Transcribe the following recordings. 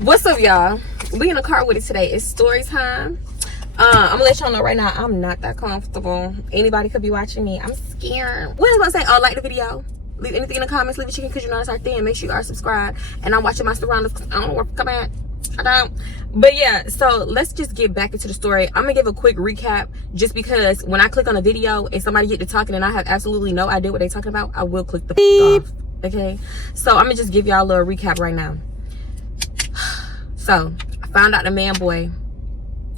What's up, y'all? We in the car with it today. It's story time. I'm gonna let y'all know right now, I'm not that comfortable. Anybody could be watching me. I'm scared. What was I gonna say? Oh, like the video, leave anything in the comments, leave a chicken because you know that's our thing. Make sure you are subscribed. And I'm watching my surroundings because I don't know where to come at. I don't. But yeah, so let's just get back into the story. I'm gonna give a quick recap just because when I click on a video and somebody get to talking and I have absolutely no idea what they're talking about, I will click the off. Okay, so I'm gonna just give y'all a little recap right now. So I found out the man boy,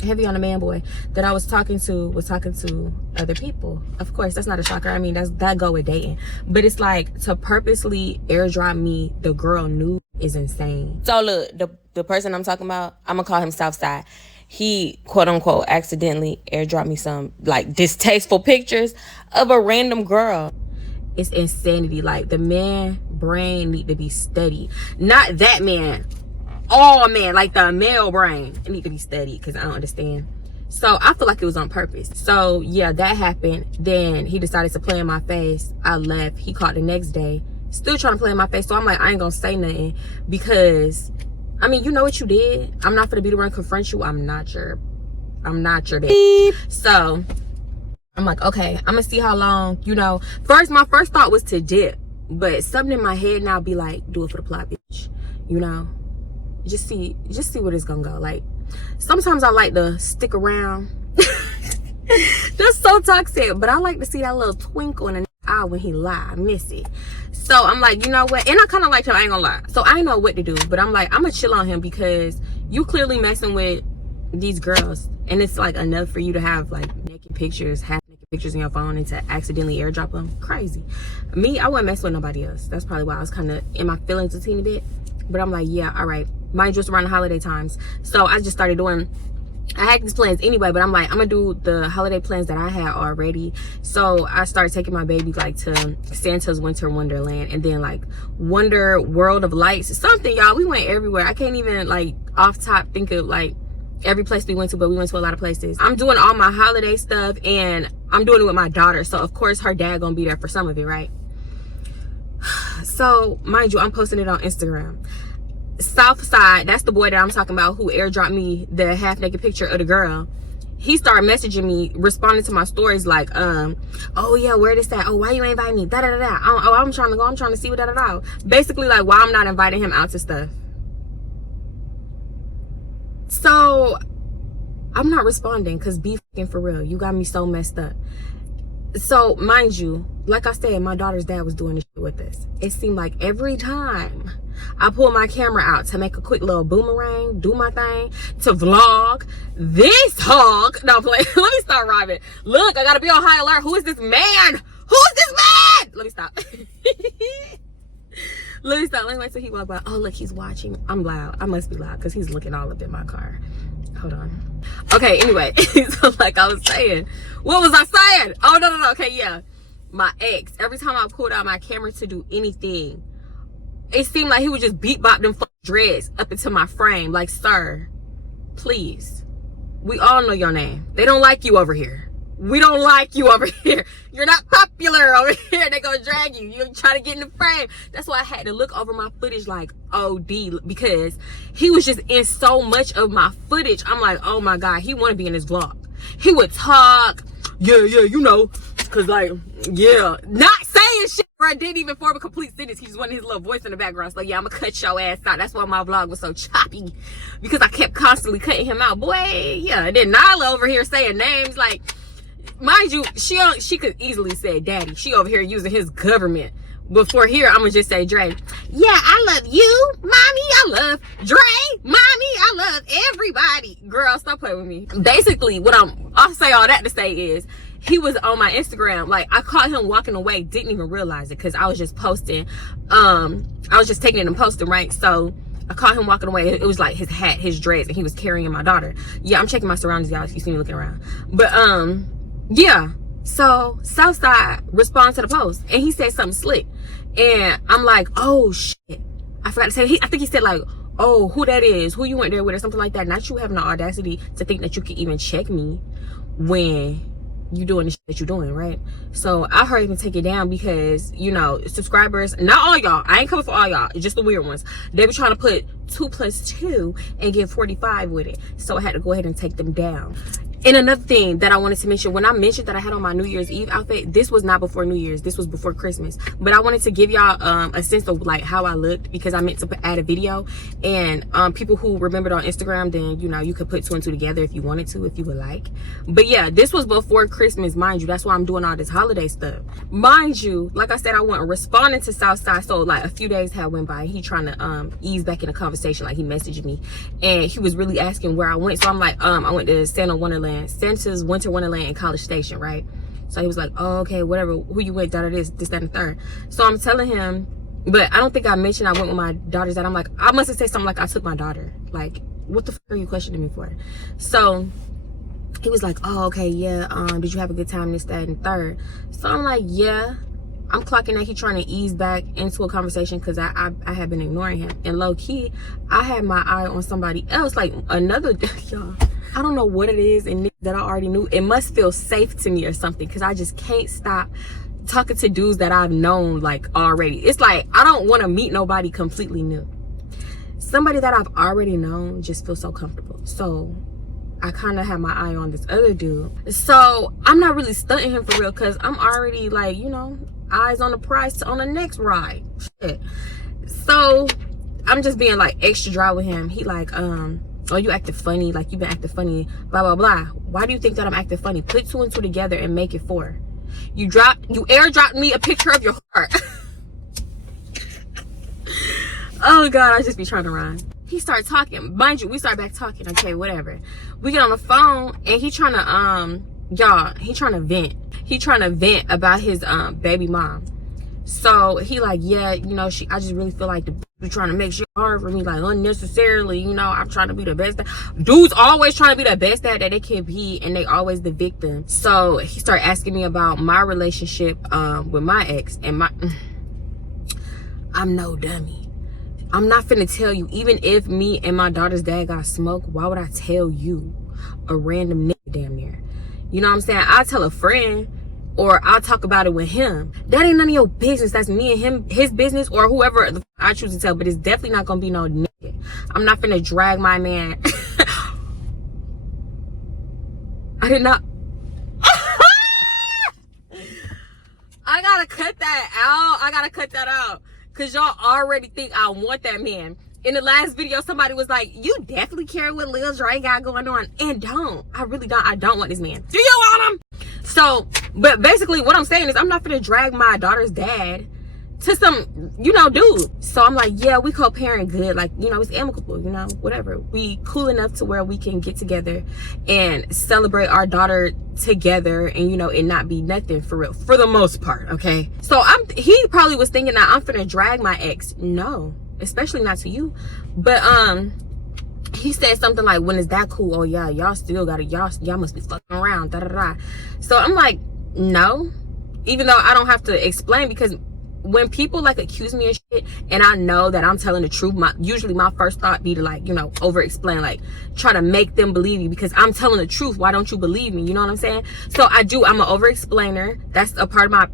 heavy on the man boy that I was talking to other people. Of course, that's not a shocker. I mean, that go with dating. But it's like to purposely airdrop me the girl nude is insane. So look, the person I'm talking about, I'm gonna call him Southside. He quote unquote accidentally airdropped me some like distasteful pictures of a random girl. It's insanity. Like the man brain need to be studied. Not that man. Oh man, like the male brain, it need to be studied because I don't understand. So I feel like it was on purpose. So yeah, that happened. Then he decided to play in my face. I left. He called the next day, still trying to play in my face. So I'm like, I ain't gonna say nothing because I mean, you know what you did. I'm not gonna be the one to confront you. I'm not your bitch. So I'm like, okay, I'm gonna see how long, you know. My first thought was to dip, but something in my head now be like, do it for the plot, bitch. You know. Just see where it's gonna go. Like sometimes I like to stick around. That's so toxic, but I like to see that little twinkle in the eye when he lie. I miss it. So I'm like, you know what, and I kind of like him, I ain't gonna lie. So I ain't know what to do, but I'm like, I'm gonna chill on him because you clearly messing with these girls and it's like enough for you to have like naked pictures, half naked pictures in your phone and to accidentally airdrop them. Crazy. Me, I wouldn't mess with nobody else. That's probably why I was kind of in my feelings a teeny bit. But I'm like, yeah, all right. Mind you, it's around the holiday times. So I just started doing, I had these plans anyway, but I'm like, I'm gonna do the holiday plans that I had already. So I started taking my baby like to Santa's Winter Wonderland and then like Wonder World of Lights. Something, y'all, we went everywhere. I can't even like off top think of like every place we went to, but we went to a lot of places. I'm doing all my holiday stuff and I'm doing it with my daughter. So of course her dad gonna be there for some of it, right? So mind you, I'm posting it on Instagram. Southside, that's the boy that I'm talking about who airdropped me the half naked picture of the girl. He started messaging me, responding to my stories like, oh yeah, where this at? Oh, why you ain't inviting me? Da da da da. Oh, I'm trying to go. I'm trying to see what da da da. Basically, like, why I'm not inviting him out to stuff. So I'm not responding because be fucking for real. You got me so messed up. So mind you, like I said, my daughter's dad was doing this shit with us. It seemed like every time I pull my camera out to make a quick little boomerang, do my thing, to vlog, this hog, no, play. Let me start rhyming. Look, I gotta be on high alert. Who is this man? Who is this man? Let me stop. Let me stop. Let me wait till he walk by. Oh, look, he's watching. I'm loud. I must be loud because he's looking all up in my car. Hold on. Okay, anyway, so like I was saying, what was I saying? Oh, no. Okay, yeah. My ex, every time I pulled out my camera to do anything, it seemed like he would just beat bop them dreads up into my frame. Like, sir, please. We all know your name. They don't like you over here. We don't like you over here. You're not popular over here. They gonna drag you. You're trying to get in the frame. That's why I had to look over my footage like OD because he was just in so much of my footage. I'm like, oh my God, he want to be in this vlog. He would talk. Yeah, you know. Cause like, yeah, not saying shit. Bro, didn't even form a complete sentence. He just wanted his little voice in the background. So yeah, I'm gonna cut your ass out. That's why my vlog was so choppy because I kept constantly cutting him out. Boy, yeah. And then Nyla over here saying names like, mind you, she could easily say daddy. She over here using his government. Before here, I'm gonna just say Dre. Yeah, I love you, mommy. I love Dre, mommy. I love everybody. Girl, stop playing with me. Basically, I'll say all that to say is he was on my Instagram. Like I caught him walking away, didn't even realize it because I was just posting. I was just taking it and posting, right? So I caught him walking away. It was like his hat, his dreads, and he was carrying my daughter. Yeah, I'm checking my surroundings, y'all, if you see me looking around. But yeah. So Southside responds to the post and he said something slick. And I'm like, oh shit. I forgot to say, I think he said like, oh, who that is, who you went there with or something like that. Not you having the audacity to think that you could even check me when you doing the shit that you're doing, right? So I hurry up and take it down because, you know, subscribers, not all y'all, I ain't coming for all y'all, just the weird ones. They were trying to put 2 + 2 and get 45 with it. So I had to go ahead and take them down. And another thing that I wanted to mention, when I mentioned that I had on my New Year's Eve outfit, this was not before New Year's, this was before Christmas. But I wanted to give y'all a sense of like how I looked, because I meant to add a video. And people who remembered on Instagram, then, you know, you could put 2 and 2 together if you wanted to, if you would like. But yeah, this was before Christmas, mind you. That's why I'm doing all this holiday stuff. Mind you, like I said, I wasn't responding to Southside. So like a few days had went by. He trying to ease back in the conversation. Like he messaged me and he was really asking where I went. So I'm like, I went to Santa's Winter Wonderland in College Station, right? So he was like, oh, okay, whatever, who you with, this, that, and the third. So I'm telling him, but I don't think I mentioned I went with my daughter's dad. I'm like, I must have said something like I took my daughter. Like, what the fuck are you questioning me for? So he was like, oh, okay, yeah, did you have a good time, this, that, and third? So I'm like, yeah. I'm clocking that he trying to ease back into a conversation because I had been ignoring him. And low key, I had my eye on somebody else, like another, y'all. I don't know what it is and that I already knew. It must feel safe to me or something, because I just can't stop talking to dudes that I've known like already. It's like I don't want to meet nobody completely new. Somebody that I've already known just feels so comfortable. So I kind of have my eye on this other dude. So I'm not really stunting him for real, because I'm already like, you know, eyes on the prize on the next ride. Shit. So I'm just being like extra dry with him. He like, oh, you acting funny, like you been acting funny, blah blah blah. Why do you think that I'm acting funny? Put 2 and 2 together and make it 4. You airdropped me a picture of your heart. Oh god, I just be trying to rhyme. He started talking, mind you, we start back talking. Okay, whatever, we get on the phone and he trying to y'all, he trying to vent. He trying to vent about his baby mom. So he like, yeah, you know, I just really feel like you're trying to make shit hard for me, like unnecessarily, you know. I'm trying to be the best. Dudes always trying to be the best that they can be, and they always the victim. So he started asking me about my relationship with my ex, and I'm no dummy. I'm not finna tell you, even if me and my daughter's dad got smoked, why would I tell you, a random nigga damn near? You know what I'm saying? I tell a friend, or I'll talk about it with him. That ain't none of your business. That's me and him, his business, or whoever I choose to tell. But it's definitely not gonna be no nigga. I'm not finna drag my man. I did not. I gotta cut that out. I gotta cut that out. Cause y'all already think I want that man. In the last video, somebody was like, you definitely care what Lil Dre got going on. And don't. I really don't. I don't want this man. Do you want him? So, but basically what I'm saying is I'm not gonna drag my daughter's dad to some, you know, dude. So I'm like, yeah, we co-parent good. Like, you know, it's amicable, you know, whatever. We cool enough to where we can get together and celebrate our daughter together, and, you know, it not be nothing for real, for the most part, okay? So he probably was thinking that I'm finna drag my ex. No, especially not to you. But, he said something like, when is that cool? Oh yeah, y'all still gotta, y'all must be fucking around, da da da. So I'm like, no, even though I don't have to explain, because when people like accuse me of shit and I know that I'm telling the truth, usually my first thought be to, like, you know, over explain, like try to make them believe you because I'm telling the truth. Why don't you believe me? You know what I'm saying? So I'm an over explainer. That's a part of my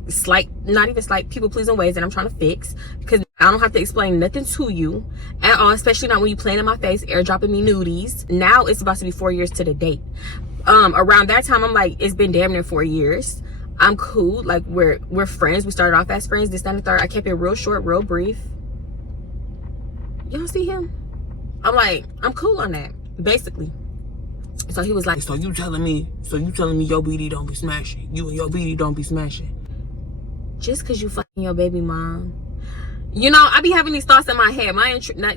not even slight people pleasing ways that I'm trying to fix, because I don't have to explain nothing to you at all, especially not when you playing in my face, airdropping me nudies. Now it's about to be 4 years to the date. Around that time, I'm like, it's been damn near 4 years. I'm cool, like we're friends. We started off as friends, this, that, and the third. I kept it real short, real brief. Y'all see him? I'm like, I'm cool on that, basically. So he was like, so you telling me your BD don't be smashing? You and your BD don't be smashing? Just because you fucking your baby mom. You know, I be having these thoughts in my head.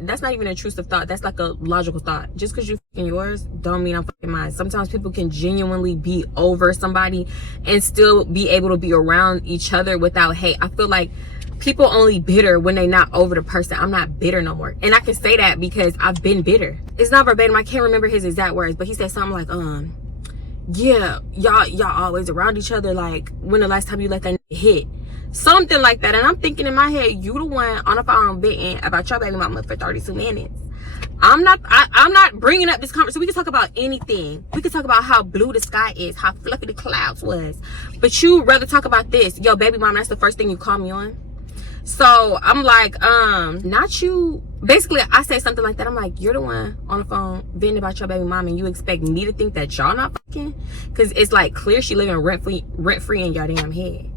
That's not even an intrusive thought. That's like a logical thought. Just because you fucking yours don't mean I'm fucking mine. Sometimes people can genuinely be over somebody and still be able to be around each other without hate. I feel like people only bitter when they not over the person. I'm not bitter no more. And I can say that because I've been bitter. It's not verbatim. I can't remember his exact words, but he said something like, yeah, y'all always around each other. Like, when the last time you let that hit? Something like that. And I'm thinking in my head, you the one on the phone bitting about your baby mama for 32 minutes. I'm not bringing up this conversation. We can talk about anything. We can talk about how blue the sky is, how fluffy the clouds was, but you rather talk about this. Yo, baby mama, that's the first thing you call me on. So I'm like, not you. Basically, I say something like that. I'm like, you're the one on the phone venting about your baby mama, and you expect me to think that y'all not fucking? Because it's like clear she living rent free in your damn head.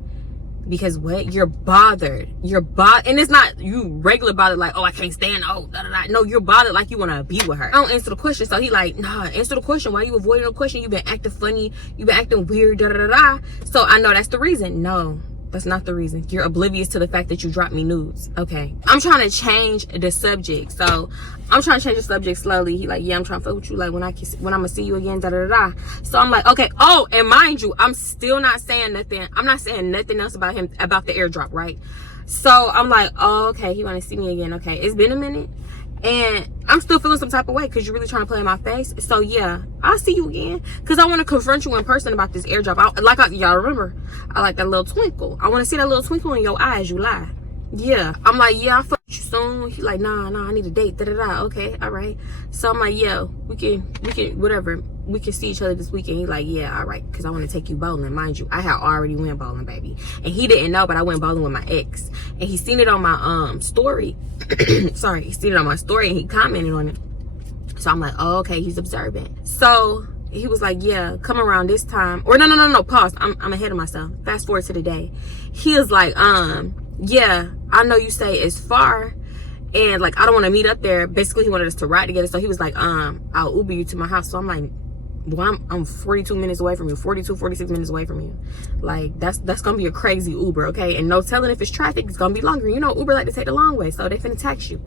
Because what? You're bothered. And it's not you regular bothered like, oh, I can't stand, oh, da da da. No, you're bothered like you want to be with her. I don't answer the question. So he like, nah, answer the question. Why you avoiding the question? You've been acting funny. You've been acting weird, da da da da. So I know that's the reason. No, that's not the reason. You're oblivious to the fact that you dropped me nudes. Okay. I'm trying to change the subject. So I'm trying to change the subject slowly. He like, yeah, I'm trying to fuck with you. Like when I'm gonna see you again, da da da. So I'm like, okay. Oh, and mind you, I'm still not saying nothing. I'm not saying nothing else about him, about the airdrop, right? So I'm like, oh, okay, he wanna see me again. Okay, it's been a minute. And I'm still feeling some type of way because you're really trying to play in my face. So yeah, I'll see you again because I want to confront you in person about this airdrop. Y'all remember, I like that little twinkle. I want to see that little twinkle in your eyes. You lie. Yeah, I'm like, yeah, I'll fuck you soon. He like, nah, I need a date. Da da da. Okay, all right. So I'm like, yeah, we can, whatever. We can see each other this weekend. He like, yeah, all right, because I want to take you bowling. Mind you, I had already went bowling, baby, and he didn't know, but I went bowling with my ex, and he seen it on my story. Sorry, he seen it on my story, and he commented on it. So I'm like, oh, okay, he's observant. So he was like, yeah, come around this time. Or no, pause. I'm ahead of myself. Fast forward to the day. He was like, yeah, I know you say it's far, and like I don't want to meet up there. Basically, he wanted us to ride together. So he was like, I'll Uber you to my house. So I'm like, well, I'm 42 minutes away from you, 46 minutes away from you. Like that's gonna be a crazy Uber, okay? And no telling if it's traffic, it's gonna be longer. You know, Uber like to take the long way, so they finna tax you.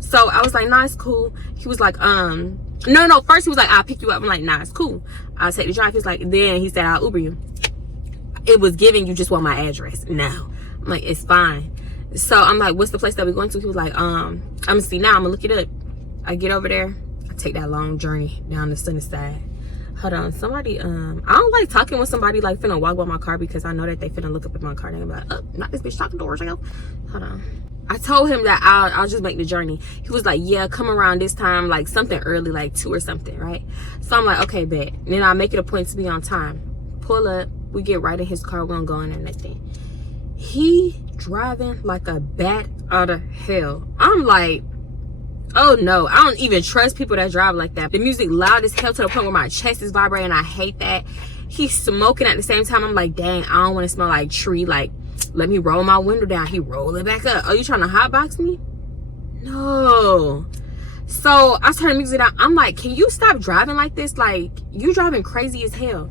So I was like, nah, it's cool. He was like, no. First he was like, I'll pick you up. I'm like, nah, it's cool. I'll take the drive. He was like, then he said, I'll Uber you. It was giving you just want my address. No, I'm like, it's fine. So I'm like, what's the place that we're going to? He was like, I'm gonna see now. I'm gonna look it up. I get over there. I take that long journey down the sunny side. Hold on, somebody, I don't like talking with somebody like finna walk by my car because I know that they finna look up at my car and they're like, oh, not this bitch talking to herself. Hold on. I told him that I'll just make the journey. He was like, yeah, come around this time, like something early, like 2 or something, right? So I'm like, okay, bet. And then I make it a point to be on time. Pull up, we get right in his car, we don't go in or nothing. He driving like a bat out of hell. I'm like, oh no, I don't even trust people that drive like that. The music loud as hell to the point where my chest is vibrating. I hate that. He's smoking at the same time. I'm like, dang, I don't want to smell like tree. Like, let me roll my window down. He roll it back up. Are you trying to hotbox me? No. So I turned the music down. I'm like, can you stop driving like this? Like, you driving crazy as hell.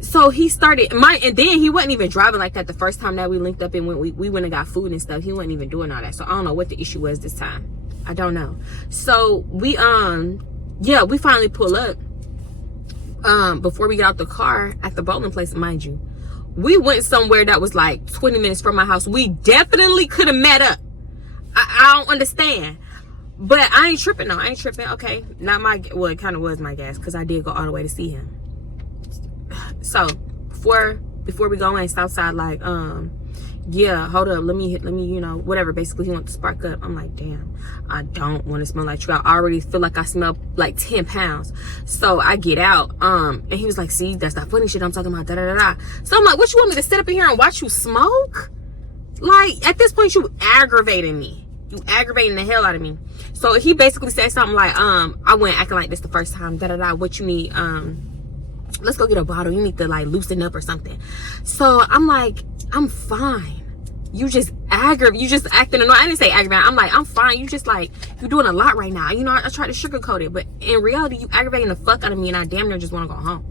So he started and then he wasn't even driving like that the first time that we linked up and we went and got food and stuff. He wasn't even doing all that. So I don't know what the issue was this time. I don't know. So we we finally pull up before we get out the car at the bowling place. Mind you, we went somewhere that was like 20 minutes from my house. We definitely could have met up. I don't understand, but I ain't tripping. No, I ain't tripping. Okay, not my, well, it kind of was my gas because I did go all the way to see him. So before we go in, Southside like, yeah, hold up, let me, you know, whatever. Basically, he wants to spark up. I'm like, damn, I don't want to smell like you. I already feel like I smell like 10 pounds. So I get out, and he was like, see, that's that funny shit I'm talking about, da da da da. So I'm like, what, you want me to sit up in here and watch you smoke? Like, at this point, you aggravating me. You aggravating the hell out of me. So he basically said something like, I went acting like this the first time, da da da. What you need? Let's go get a bottle. You need to like loosen up or something. So I'm like, I'm fine. You just acting annoying. I didn't say aggravating. I'm like, I'm fine. You just like, you're doing a lot right now. You know, I tried to sugarcoat it, but in reality, you aggravating the fuck out of me, and I damn near just want to go home.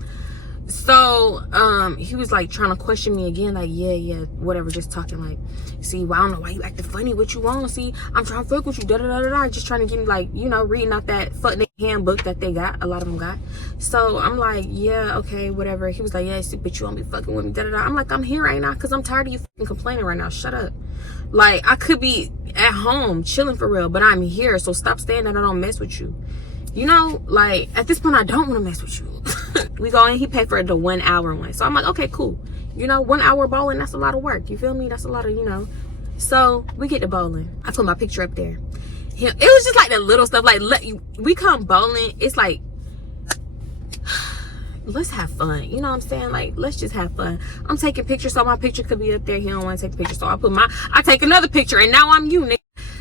So he was like trying to question me again, like, yeah, whatever, just talking like, see, well, I don't know why you acting funny. What you want? See, I'm trying to fuck with you, da da da da da. Just trying to get me, like, you know, reading out that fuck handbook that they got, a lot of them got. So I'm like, yeah, okay, whatever. He was like, yeah, see, but you won't be fucking with me, da da da. I'm like, I'm here right now because I'm tired of you fucking complaining right now. Shut up. Like, I could be at home chilling for real, but I'm here, so stop saying that I don't mess with you. You know, like, at this point, I don't want to mess with you. We go in, he paid for the 1 hour one. So I'm like, okay, cool. You know, 1 hour bowling, that's a lot of work. You feel me? That's a lot of, you know. So we get to bowling. I put my picture up there. him. It was just like the little stuff. Like, we come bowling. It's like, let's have fun. You know what I'm saying? Like, let's just have fun. I'm taking pictures, so my picture could be up there. He don't want to take the picture, so I take another picture, and now I'm you, nigga.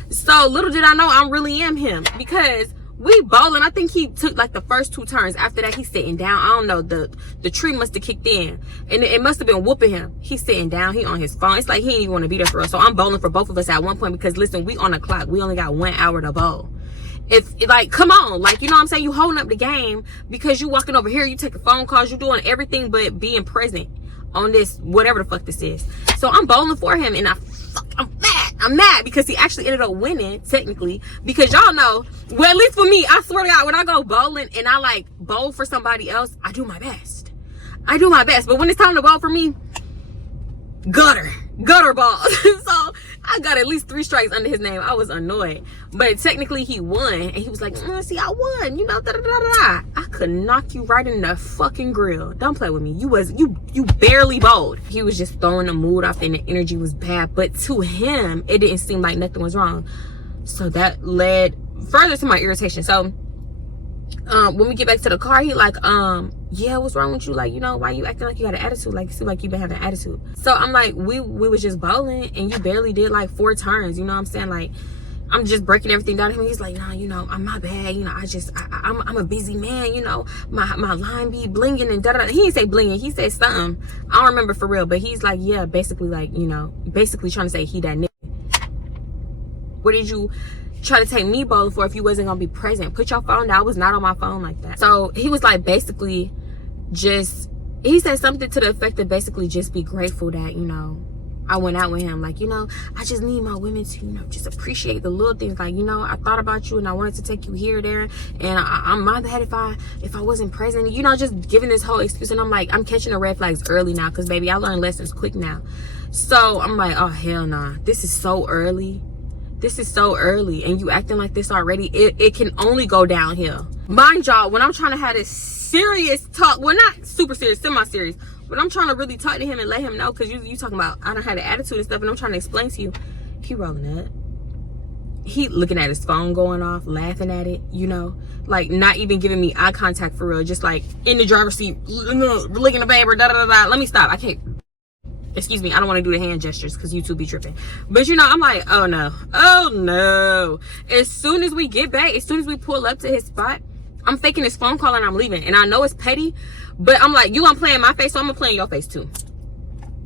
So little did I know I really am him, because we bowling. I think he took like the first 2 turns. After that, he's sitting down. I don't know, the tree must have kicked in, and it must have been whooping him. He's sitting down. He on his phone. It's like he ain't even want to be there for us. So I'm bowling for both of us at one point, because listen, we on the clock. We only got 1 hour to bowl. If like, come on, like, you know what I'm saying? You holding up the game because you walking over here, you taking phone calls, you doing everything but being present on this, whatever the fuck this is. So I'm bowling for him, and I'm mad because he actually ended up winning, technically, because y'all know, well, at least for me, I swear to God, when I go bowling and I like bowl for somebody else, I do my best. But when it's time to bowl for me, gutter balls. So I got at least 3 strikes under his name. I was annoyed, but technically he won, and he was like, see, I won, you know, da da da da. I could knock you right in the fucking grill. Don't play with me. You barely bowled. He was just throwing the mood off, and the energy was bad, but to him it didn't seem like nothing was wrong. So that led further to my irritation. So when we get back to the car, he like, yeah, what's wrong with you? Like, you know, why you acting like you got an attitude? Like, you seem like you been having an attitude. So I'm like, we was just bowling, and you barely did like 4 turns. You know what I'm saying? Like, I'm just breaking everything down to him. He's like, nah, you know, I'm my bad. You know, I'm a busy man. You know, my line be blinging and da da. He didn't say blinging. He said something. I don't remember for real, but he's like, yeah, basically, like, you know, basically trying to say he that nigga. What did you try to take me bowling for if you wasn't gonna be present? Put your phone down. I was not on my phone like that. So he was like, basically, he said something to the effect of basically just be grateful that, you know, I went out with him. Like, you know, I just need my women to, you know, just appreciate the little things. Like, you know, I thought about you and I wanted to take you here, there, and I'm my bad if I wasn't present. You know, just giving this whole excuse. And I'm like, I'm catching the red flags early now, because baby, I learn lessons quick now. So I'm like, oh hell nah, this is so early. And you acting like this already. It can only go downhill. Mind y'all, when I'm trying to have this serious talk, well, not super serious, semi-serious, but I'm trying to really talk to him and let him know, because you talking about I don't have the attitude and stuff, and I'm trying to explain to you, he rolling up. He looking at his phone going off, laughing at it, you know, like not even giving me eye contact for real, just like in the driver's seat, licking the paper, da da da. Let me stop. I can't. Excuse me, I don't want to do the hand gestures because YouTube be tripping. But you know, I'm like, oh no. As soon as we get back, as soon as we pull up to his spot, I'm faking his phone call and I'm leaving. And I know it's petty, but I'm like, you gonna play in my face, so I'm gonna play in your face too.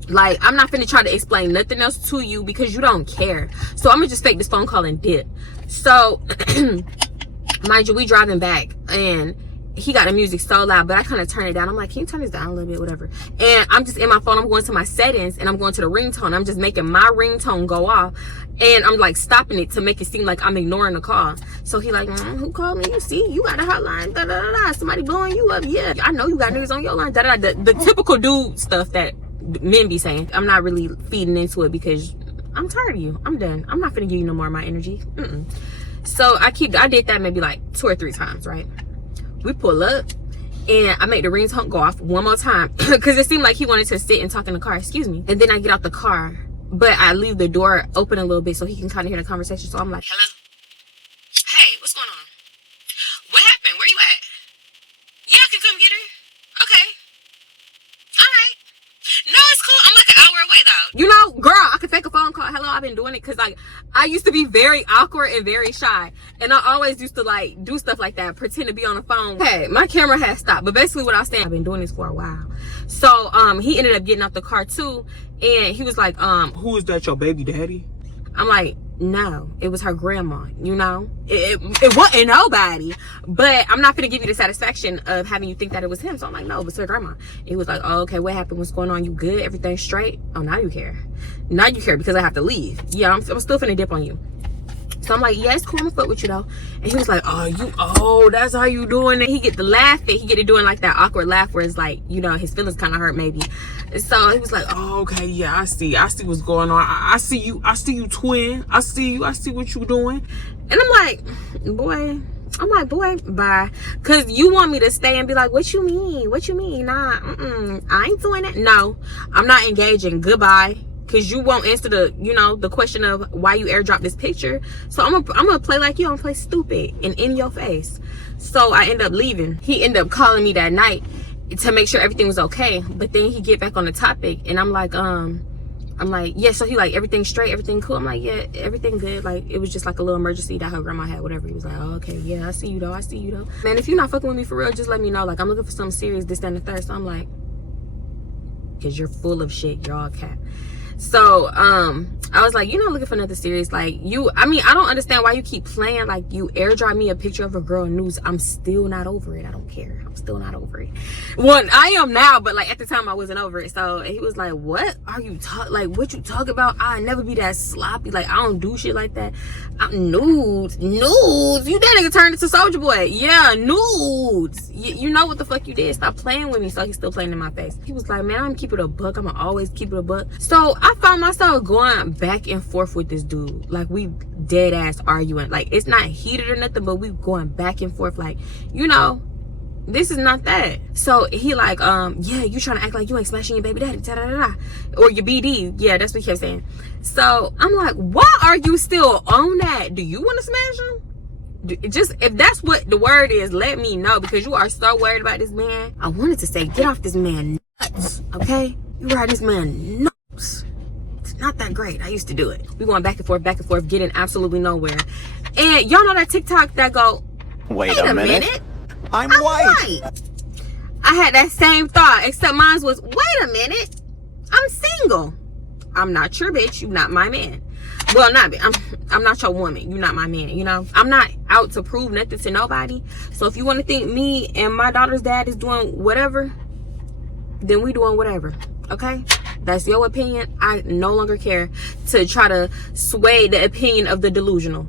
Like, I'm not finna try to explain nothing else to you because you don't care. So I'm gonna just fake this phone call and dip. So mind you, we driving back, and he got the music so loud, but I kind of turn it down. I'm like, can you turn this down a little bit, whatever. And I'm just in my phone. I'm going to my settings, and I'm going to the ringtone. I'm just making my ringtone go off, and I'm like stopping it to make it seem like I'm ignoring the call. So he like, who called me? You see, you got a hotline, da da da da. Somebody blowing you up. Yeah, I know you got niggas on your line, da da da. The typical dude stuff that men be saying. I'm not really feeding into it because I'm tired of you. I'm done. I'm not gonna give you no more of my energy. So I did that maybe like 2 or 3 times, right? We pull up, and I make the ringtone go off one more time because it seemed like he wanted to sit and talk in the car. Excuse me. And then I get out the car, but I leave the door open a little bit so he can kind of hear the conversation. So I'm like, hello? Hey, what's going on? What happened? Where you at? Yeah, I can come get her. Okay. All right. No, it's cool. I'm like an hour away though. You know, girl, I could fake a phone call. Hello, I've been doing it because like I used to be very awkward and very shy, and I always used to like do stuff like that, pretend to be on the phone. Hey, my camera has stopped, but basically what I was saying, I've been doing this for a while. So he ended up getting out the car too, and he was like, who is that, your baby daddy? I'm like, no, it was her grandma. You know, it wasn't nobody, but I'm not gonna give you the satisfaction of having you think that it was him. So I'm like, no, it was her grandma. It was like, oh, okay, what happened? What's going on? You good? Everything straight? Oh, now you care. Now you care because I have to leave. Yeah, I'm still finna dip on you. So I'm like, yeah, it's cool, I'm gonna fuck with you though. And he was like, oh, that's how you doing it. He get the laughing, he get it doing like that awkward laugh where it's like, you know, his feelings kind of hurt maybe. So he was like, oh, okay, yeah, I see what's going on. I see you, twin. I see what you doing. And I'm like, boy, bye. Cause you want me to stay and be like, what you mean? Nah, I ain't doing it. No, I'm not engaging. Goodbye. because you won't answer the, you know, the question of why you airdrop this picture. So I'm gonna play like you. I'm gonna play stupid and in your face. So I end up leaving. He ended up calling me that night to make sure everything was okay. But then he get back on the topic, and I'm like, yeah, so he like, everything straight, everything cool? I'm like, yeah, everything good. Like, it was just like a little emergency that her grandma had, whatever. He was like, oh, okay, yeah, I see you though, man. If you're not fucking with me for real, just let me know. Like, I'm looking for something serious, this, that, and the third. So I'm like, because you're full of shit, you're all cat. So I was like, you're not looking for nothing serious. Like, I mean, I don't understand why you keep playing. Like, you airdrop me a picture of a girl in news. I'm still not over it. I don't care. I'm still not over it. Well, I am now, but like at the time I wasn't over it. So he was like, what are you what you talk about? I never be that sloppy. Like, I don't do shit like that. Nudes. You that nigga turned into Soulja Boy. Yeah, nudes. You know what the fuck you did. Stop playing with me. So he's still playing in my face. He was like, man, I'm gonna keep it a buck. I'm gonna always keep it a buck. So I found myself going back and forth with this dude. Like, we dead ass arguing. Like, it's not heated or nothing, but we going back and forth. Like, you know, this is not that. So he like, yeah, you trying to act like you ain't smashing your baby daddy, da-da-da-da, or your BD. Yeah, that's what he kept saying. So I'm like, why are you still on that? Do you want to smash him? Just, if that's what the word is, let me know, because you are so worried about this man. I wanted to say, get off this man nuts, okay? You ride this man nuts. It's not that great. I used to do it. We going back and forth, getting absolutely nowhere. And y'all know that TikTok that go, wait a minute. I'm white. I had that same thought, except mine was, wait a minute, I'm single. I'm not your bitch. You not my man. Well, I'm not your woman. You're not my man. You know, I'm not out to prove nothing to nobody. So if you want to think me and my daughter's dad is doing whatever, then we doing whatever. Okay, that's your opinion. I no longer care to try to sway the opinion of the delusional.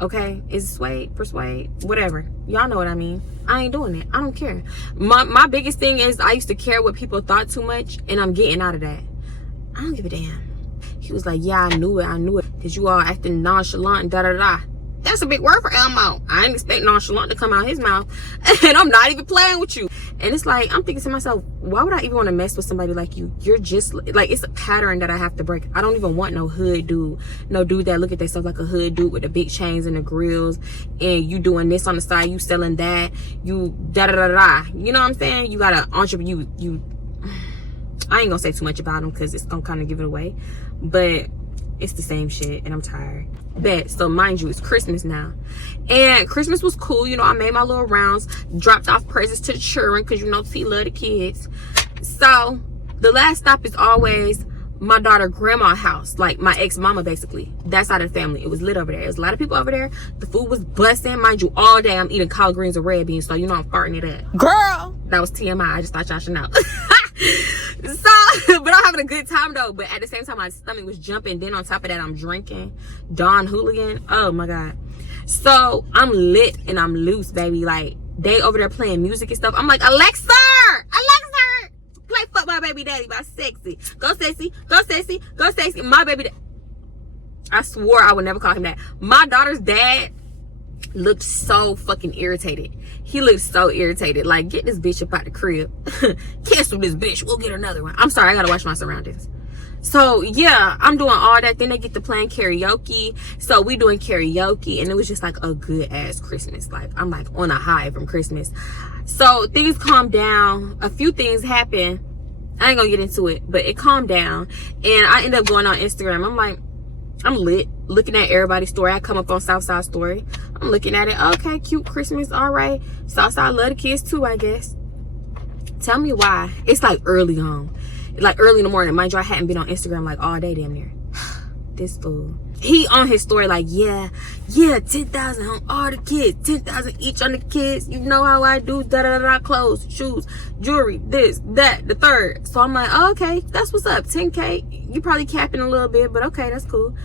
Okay, is sway, persuade, whatever. Y'all know what I mean. I ain't doing it. I don't care. My biggest thing is I used to care what people thought too much, and I'm getting out of that. I don't give a damn. He was like, yeah, I knew it. Because you all acting nonchalant and da-da-da. That's a big word for Elmo. I didn't expect nonchalant to come out his mouth. And I'm not even playing with you. And it's like, I'm thinking to myself, why would I even want to mess with somebody like you? You're just, like, it's a pattern that I have to break. I don't even want no hood dude. No dude that look at themselves like a hood dude with the big chains and the grills. And you doing this on the side, you selling that. You da-da-da-da. You know what I'm saying? You got to entrepreneur. I ain't gonna say too much about them because it's gonna kind of give it away, but it's the same shit and I'm tired. Bet. So mind you, it's Christmas now, and Christmas was cool. You know, I made my little rounds, dropped off presents to the children because you know T love the kids. So the last stop is always my daughter grandma's house, like my ex-mama basically. That side of the family. It was lit over there. There was a lot of people over there. The food was busting. Mind you, all day I'm eating collard greens and red beans, so you know I'm farting it up. Girl, that was TMI. I just thought y'all should know. So, but I'm having a good time though. But at the same time, my stomach was jumping. Then on top of that, I'm drinking Don Hooligan. Oh my God. So I'm lit and I'm loose, baby. Like, they over there playing music and stuff. I'm like, Alexa, play Fuck My Baby Daddy by Sexy. Go Sexy, go Sexy, go Sexy. My baby I swore I would never call him that. My daughter's dad looked so fucking irritated. He looked so irritated. Like, get this bitch up out the crib. Cancel this bitch. We'll get another one. I'm sorry, I gotta watch my surroundings. So yeah, I'm doing all that. Then they get to playing karaoke. So we doing karaoke, and it was just like a good ass Christmas. Like, I'm like on a high from Christmas. So things calmed down. A few things happened. I ain't gonna get into it, but it calmed down. And I ended up going on Instagram. I'm like, I'm lit, looking at everybody's story. I come up on Southside story. I'm looking at it. Okay, cute Christmas. All right. Southside love the kids too, I guess. Tell me why. It's like early on. Like early in the morning. Mind you, I hadn't been on Instagram like all day damn near. This fool. He on his story like, yeah, 10,000 on all the kids. 10,000 each on the kids. You know how I do. Da-da-da-da. Clothes, shoes, jewelry, this, that, the third. So I'm like, oh, okay, that's what's up. 10K. You probably capping a little bit, but okay, that's cool.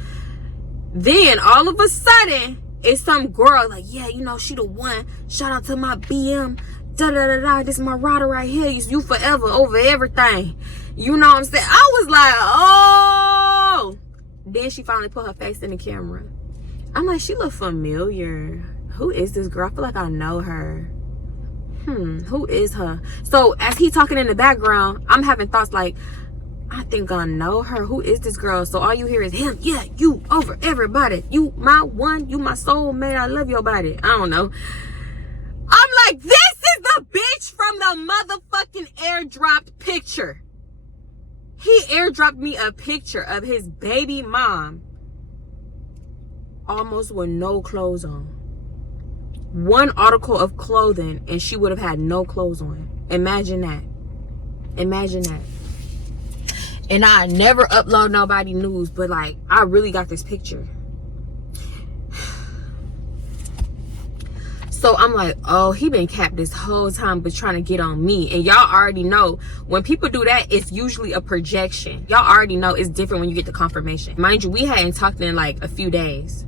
Then all of a sudden, it's some girl like, yeah, you know, she the one. Shout out to my BM. Da-da-da-da. This is my rider right here. You forever over everything. You know what I'm saying? I was like, oh. Then she finally put her face in the camera. I'm like, she look familiar. Who is this girl? I feel like I know her. Who is her? So as he talking in the background, I'm having thoughts like, I think I know her. Who is this girl? So all you hear is him. Yeah, you over everybody. You my one. You my soulmate. I love your body. I don't know. I'm like, this is the bitch from the motherfucking airdropped picture. He airdropped me a picture of his baby mom almost with no clothes on. One article of clothing and she would have had no clothes on. Imagine that. Imagine that. And I never upload nobody news, but like, I really got this picture. So I'm like, oh, he been capped this whole time but trying to get on me. And y'all already know when people do that, it's usually a projection. Y'all already know it's different when you get the confirmation. Mind you, we hadn't talked in like a few days.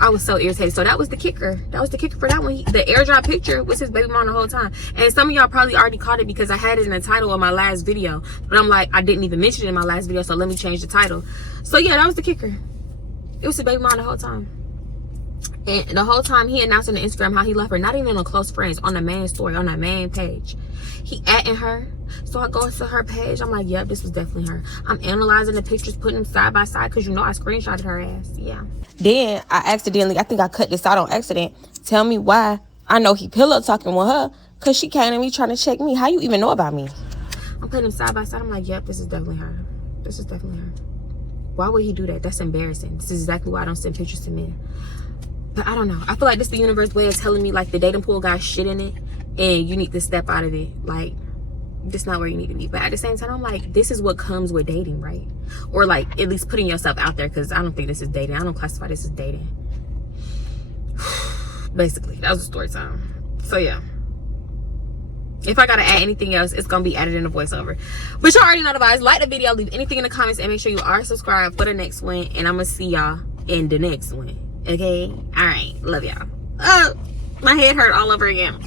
I was so irritated. So that was the kicker. That was the kicker for that one. The airdrop picture was his baby mom the whole time. And some of y'all probably already caught it because I had it in the title of my last video. But I'm like, I didn't even mention it in my last video, so let me change the title. So yeah, that was the kicker. It was his baby mom the whole time. And the whole time he announced on the Instagram how he left her, not even on close friends, on the main story, on that main page. He atting her. So I go to her page. I'm like, yep, this was definitely her. I'm analyzing the pictures, putting them side by side because you know I screenshotted her ass. Yeah. Then I think I cut this out on accident. Tell me why I know he pillow talking with her because she came to me trying to check me. How you even know about me? I'm putting them side by side. I'm like, yep, this is definitely her. This is definitely her. Why would he do that? That's embarrassing. This is exactly why I don't send pictures to men. But I don't know. I feel like this is the universe way of telling me like the dating pool got shit in it and you need to step out of it. Like, this not where you need to be. But at the same time, I'm like, this is what comes with dating, right? Or like at least putting yourself out there, because I don't think this is dating. I don't classify this as dating. Basically, that was a story time. So yeah. If I gotta add anything else, it's gonna be added in the voiceover. But you already know the vibes. Like the video, leave anything in the comments, and make sure you are subscribed for the next one. And I'm gonna see y'all in the next one. Okay? Alright. Love y'all. Oh, my head hurt all over again.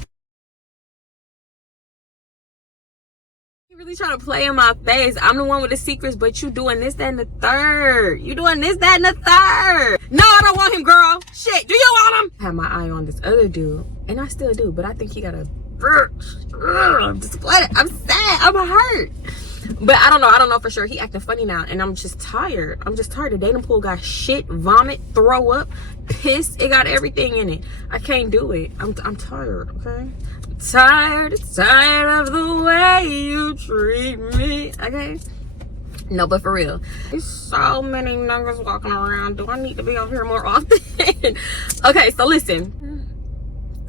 You really trying to play in my face. I'm the one with the secrets, but you doing this, that, and the third. You doing this, that, and the third. No, I don't want him, girl. Shit, do you want him? I have my eye on this other dude, and I still do, but I think he got a... I'm disappointed. I'm sad. I'm hurt. But I don't know for sure. He acting funny now, and I'm just tired. The dating pool got shit, vomit, throw up, piss. It got everything in it. I can't do it. I'm tired, okay? Tired of the way you treat me, okay? No, but for real, there's so many niggas walking around. Do I need to be over here more often? Okay, so listen.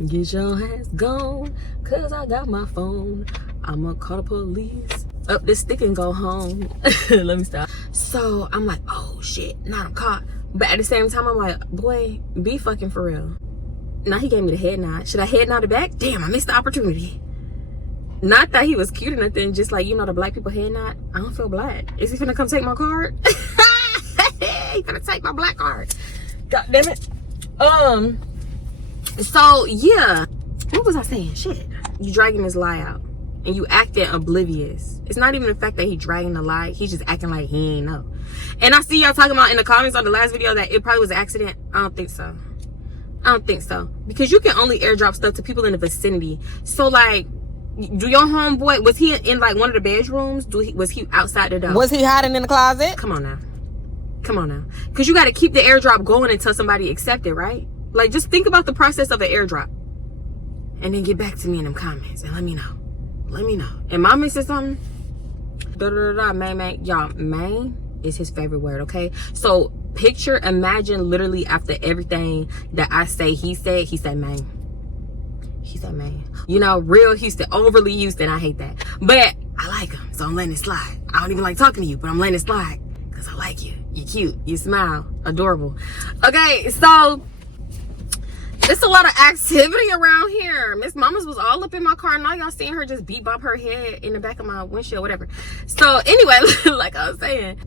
Get your ass gone, cause I got my phone. I'ma call the police. Up this stick and go home. Let me stop. So I'm like, oh shit, now I'm caught. But at the same time, I'm like, boy, be fucking for real. Now he gave me the head nod. Should I head nod it back? Damn, I missed the opportunity. Not that he was cute or nothing, just like, you know, the black people head nod. I don't feel black. Is he finna come take my card? He finna take my black card. God damn it. So yeah, what was I saying? Shit, you dragging this lie out and you acting oblivious. It's not even the fact that he dragging the lie, he's just acting like he ain't know. And I see y'all talking about in the comments on the last video that it probably was an accident. I don't think so. Because you can only airdrop stuff to people in the vicinity. So like, do your homeboy, was he in like one of the bedrooms? Was he outside the door? Was he hiding in the closet? Come on now, because you got to keep the airdrop going until somebody accepts it, right? Like, just think about the process of an airdrop and then get back to me in them comments and let me know. Am I missing something? Main. Y'all, main is his favorite word, okay? So picture, imagine literally after everything that I say, he said main. He said main. You know, real Houston, overly Houston. I hate that. But I like him, so I'm letting it slide. I don't even like talking to you, but I'm letting it slide because I like you. You're cute. You smile. Adorable. Okay, so it's a lot of activity around here. Miss Mama's was all up in my car. Now y'all seeing her just beat bop her head in the back of my windshield, whatever. So anyway, like I was saying,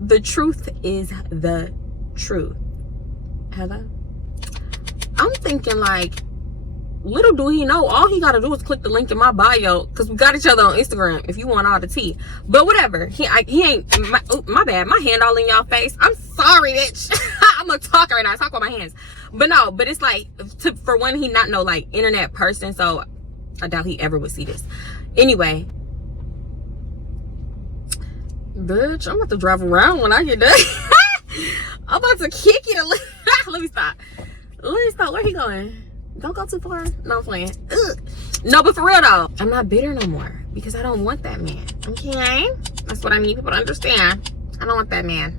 the truth is the truth. Hello? I'm thinking like, little do he know, all he gotta do is click the link in my bio, because we got each other on Instagram if you want all the tea. But whatever, he ain't, my bad, my hand all in y'all face. I'm sorry, bitch. I'm a talker right now, I talk with my hands. But no, but it's like, for one, he not no like internet person, so I doubt he ever would see this. Anyway, Bitch, I'm about to drive around when I get done. I'm about to kick it. Let me stop. Where he going? Don't go too far. No, I'm playing. Ugh. No, but for real though, I'm not bitter no more because I don't want that man. Okay? That's what I need people to understand. I don't want that man.